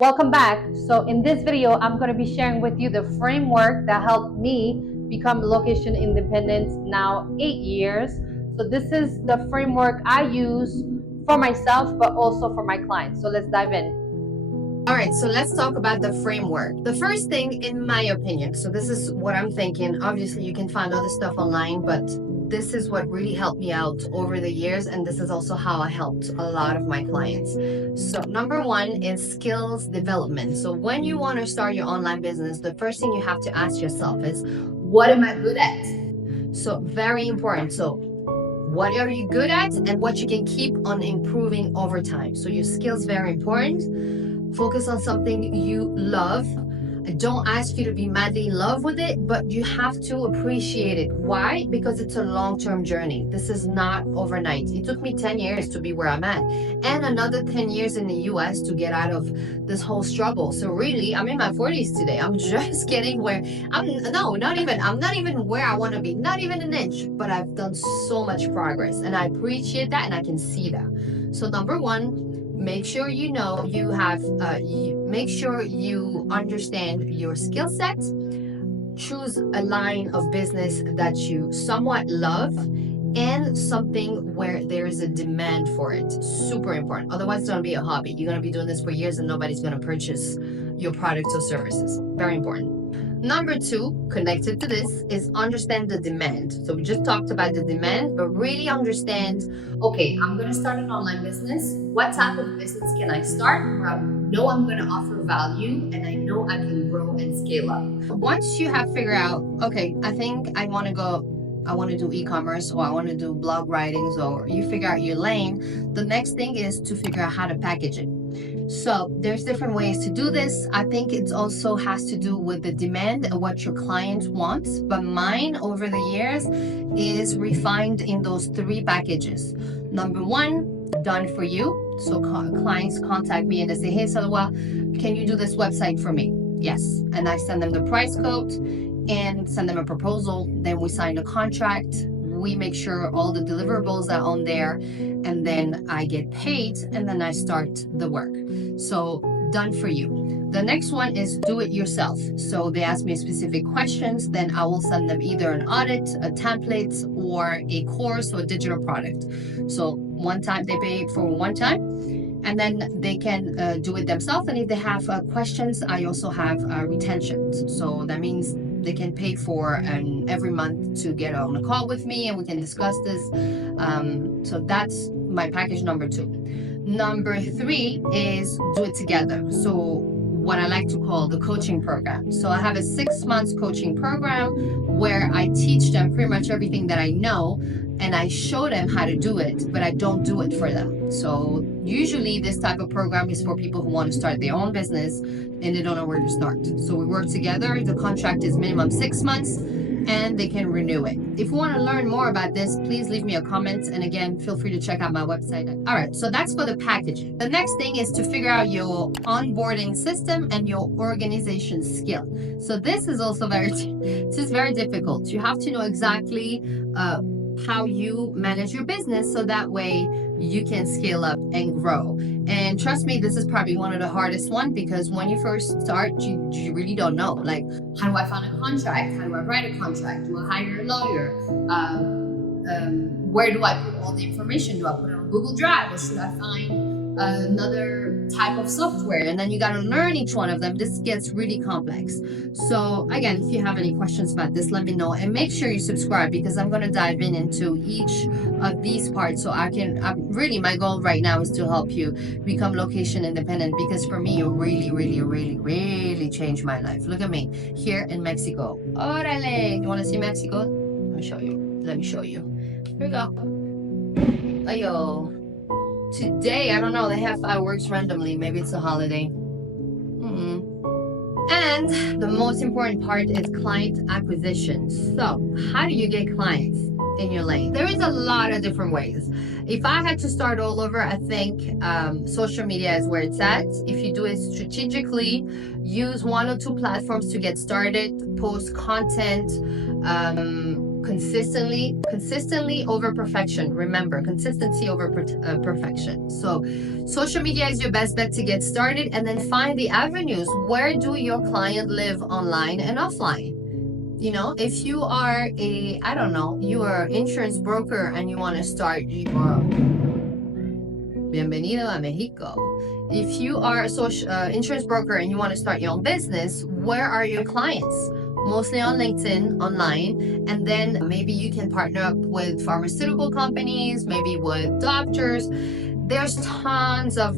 Welcome back. So in this video, I'm going to be sharing with you the framework that helped me become location independent now 8 years. So this is the framework I use for myself, but also for my clients. So let's dive in. All right, so let's talk about the framework. The first thing, in my opinion, so this is what I'm thinking. Obviously, you can find other stuff online, but this is what really helped me out over the years, and this is also how I helped a lot of my clients. So, number one is skills development. So, when you want to start your online business, the first thing you have to ask yourself is, what am I good at? So, very important. So, what are you good at and what you can keep on improving over time. So, your skills very important. Focus on something you love. I don't ask you to be madly in love with it, but you have to appreciate it. Why? Because it's a long-term journey. This is not overnight. It took me 10 years to be where I'm at, and another 10 years in the US to get out of this whole struggle. So really, I'm in my 40s today. I'm just getting where I'm not even where I want to be, not even an inch, but I've done so much progress and I appreciate that and I can see that. So number one, make sure you know you have make sure you understand your skill set. Choose a line of business that you somewhat love and something where there is a demand for it. Super important. Otherwise it's going to be a hobby. You're going to be doing this for years and nobody's going to purchase your products or services. Very important. Number two, connected to this, is understand the demand. So we just talked about the demand, but really understand, okay, I'm going to start an online business. What type of business can I start where I know I'm going to offer value and I know I can grow and scale up? Once you have figured out, okay, I think I want to do e-commerce or I want to do blog writings, or you figure out your lane, the next thing is to figure out how to package it. So there's different ways to do this. I think it also has to do with the demand and what your client wants. But mine over the years is refined in those three packages. Number one, done for you. So clients contact me and they say, hey, Salwa, can you do this website for me? Yes. And I send them the price code and send them a proposal. Then we sign a contract. We make sure all the deliverables are on there, and then I get paid, and then I start the work. So done for you. The next one is do it yourself. So they ask me specific questions, then I will send them either an audit, a template, or a course or a digital product. So one time they pay for one time, and then they can do it themselves. And if they have questions, I also have retention. So that means they can pay for every month to get on a call with me and we can discuss this. So that's my package number two. Number three is do it together. So what I like to call the coaching program. So I have a 6 months coaching program where I teach them pretty much everything that I know and I show them how to do it, but I don't do it for them. So usually this type of program is for people who want to start their own business and they don't know where to start. So we work together. The contract is minimum 6 months and they can renew it. If you want to learn more about this, please leave me a comment. And again, feel free to check out my website. All right, so that's for the package. The next thing is to figure out your onboarding system and your organization skill. So this is also very difficult. You have to know exactly how you manage your business so that way you can scale up and grow. And trust me, this is probably one of the hardest ones because when you first start, you really don't know. Like, how do I find a contract? How do I write a contract? Do I hire a lawyer? Where do I put all the information? Do I put it on Google Drive, or should I find another type of software? And then you got to learn each one of them. This gets really complex. So again, if you have any questions about this, let me know, and make sure you subscribe because I'm going to dive into each of these parts so really my goal right now is to help you become location independent, because for me, you really changed my life. Look at me here in Mexico. Orale, you want to see Mexico? Let me show you. Here we go. Ayo. Today, I don't know, they have fireworks randomly. Maybe it's a holiday. And the most important part is client acquisition. So, how do you get clients in your lane? There is a lot of different ways. If I had to start all over, I think social media is where it's at. If you do it strategically, use one or two platforms to get started, post content, consistently over perfection. Remember, consistency over perfection. So social media is your best bet to get started, and then find the avenues. Where do your client live online and offline? You know, if you are I don't know, you are an insurance broker and you want to start your Bienvenido a Mexico. If you are a insurance broker and you want to start your own business, where are your clients? Mostly on LinkedIn, online, and then maybe you can partner up with pharmaceutical companies, maybe with doctors. There's tons of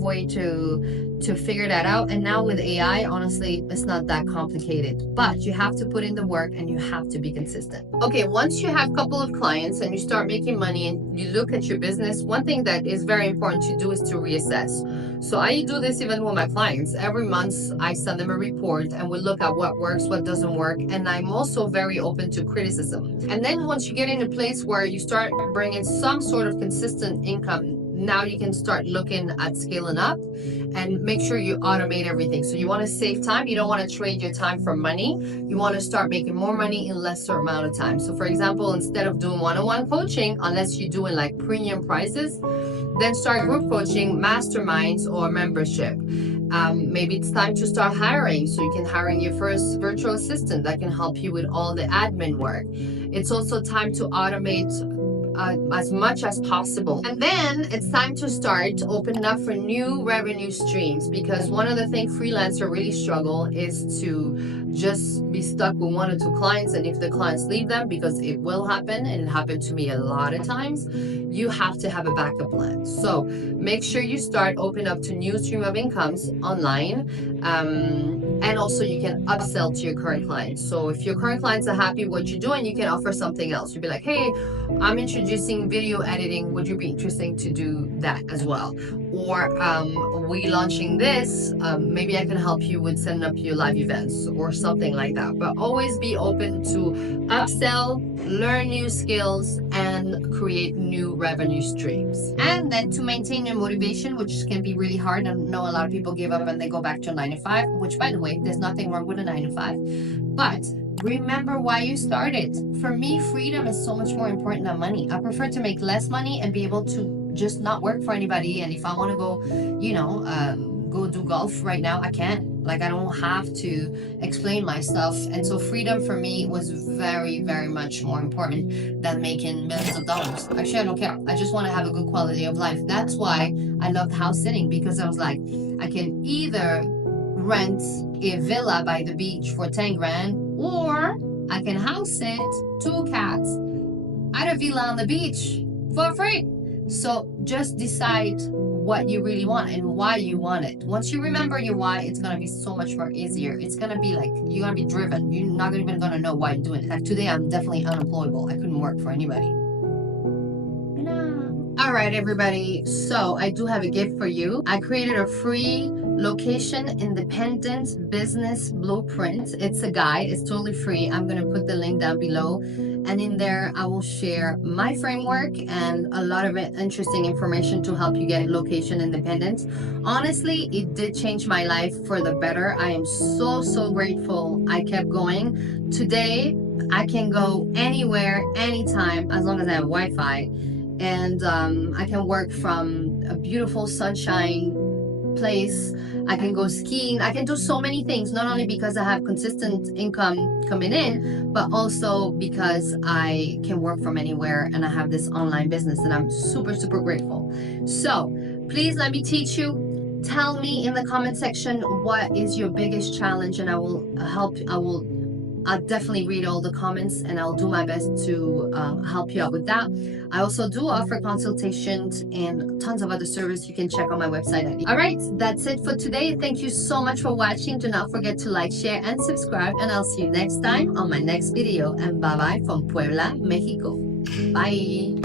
way to figure that out. And now with AI, honestly, it's not that complicated, but you have to put in the work and you have to be consistent. Okay, once you have a couple of clients and you start making money and you look at your business, one thing that is very important to do is to reassess. So I do this even with my clients. Every month I send them a report and we look at what works, what doesn't work. And I'm also very open to criticism. And then once you get in a place where you start bringing some sort of consistent income, now you can start looking at scaling up and make sure you automate everything. So you want to save time. You don't want to trade your time for money. You want to start making more money in lesser amount of time. So for example, instead of doing one-on-one coaching, unless you're doing like premium prices, then start group coaching, masterminds, or membership. Maybe it's time to start hiring. So you can hire your first virtual assistant that can help you with all the admin work. It's also time to automate as much as possible. And then it's time to start opening up for new revenue streams, because one of the things freelancers really struggle is to just be stuck with 1 or 2 clients, and if the clients leave them, because it will happen, and it happened to me a lot of times, you have to have a backup plan. So make sure you start opening up to new stream of incomes online, and also you can upsell to your current clients. So if your current clients are happy with what you're doing, you can offer something else. You'd be like, hey, I'm introducing video editing. Would you be interested to do that as well? Or we launching this, maybe I can help you with setting up your live events or something like that. But always be open to upsell, learn new skills, and create new revenue streams. And then to maintain your motivation, which can be really hard. I know a lot of people give up and they go back to a 9 to 5, which by the way, there's nothing wrong with a 9 to 5. But remember why you started. For me, freedom is so much more important than money. I prefer to make less money and be able to just not work for anybody. And if I want to go, go do golf right now, I can. Like, I don't have to explain myself. And so freedom for me was very, very much more important than making millions of dollars. Actually, I don't care. I just want to have a good quality of life. That's why I loved house sitting, because I was like, I can either rent a villa by the beach for 10 grand, or I can house sit 2 cats at a villa on the beach for free. So just decide what you really want and why you want it. Once you remember your why, it's going to be so much more easier. It's going to be like, you're going to be driven. You're not even going to know why you're doing it. Like today, I'm definitely unemployable. I couldn't work for anybody. No. All right, everybody. So I do have a gift for you. I created a free location independent business blueprint. It's a guide. It's totally free. I'm going to put the link down below. And in there, I will share my framework and a lot of interesting information to help you get location independent. Honestly, it did change my life for the better. I am so, so grateful I kept going. Today, I can go anywhere, anytime, as long as I have Wi-Fi. And I can work from a beautiful sunshine place. I can go skiing. I can do so many things, not only because I have consistent income coming in, but also because I can work from anywhere and I have this online business, and I'm super, super grateful. So please let me teach you. Tell me in the comment section what is your biggest challenge, and I will help. I'll definitely read all the comments and I'll do my best to help you out with that. I also do offer consultations and tons of other services you can check on my website. All right, that's it for today. Thank you so much for watching. Do not forget to like, share, and subscribe. And I'll see you next time on my next video. And bye-bye from Puebla, Mexico. Bye.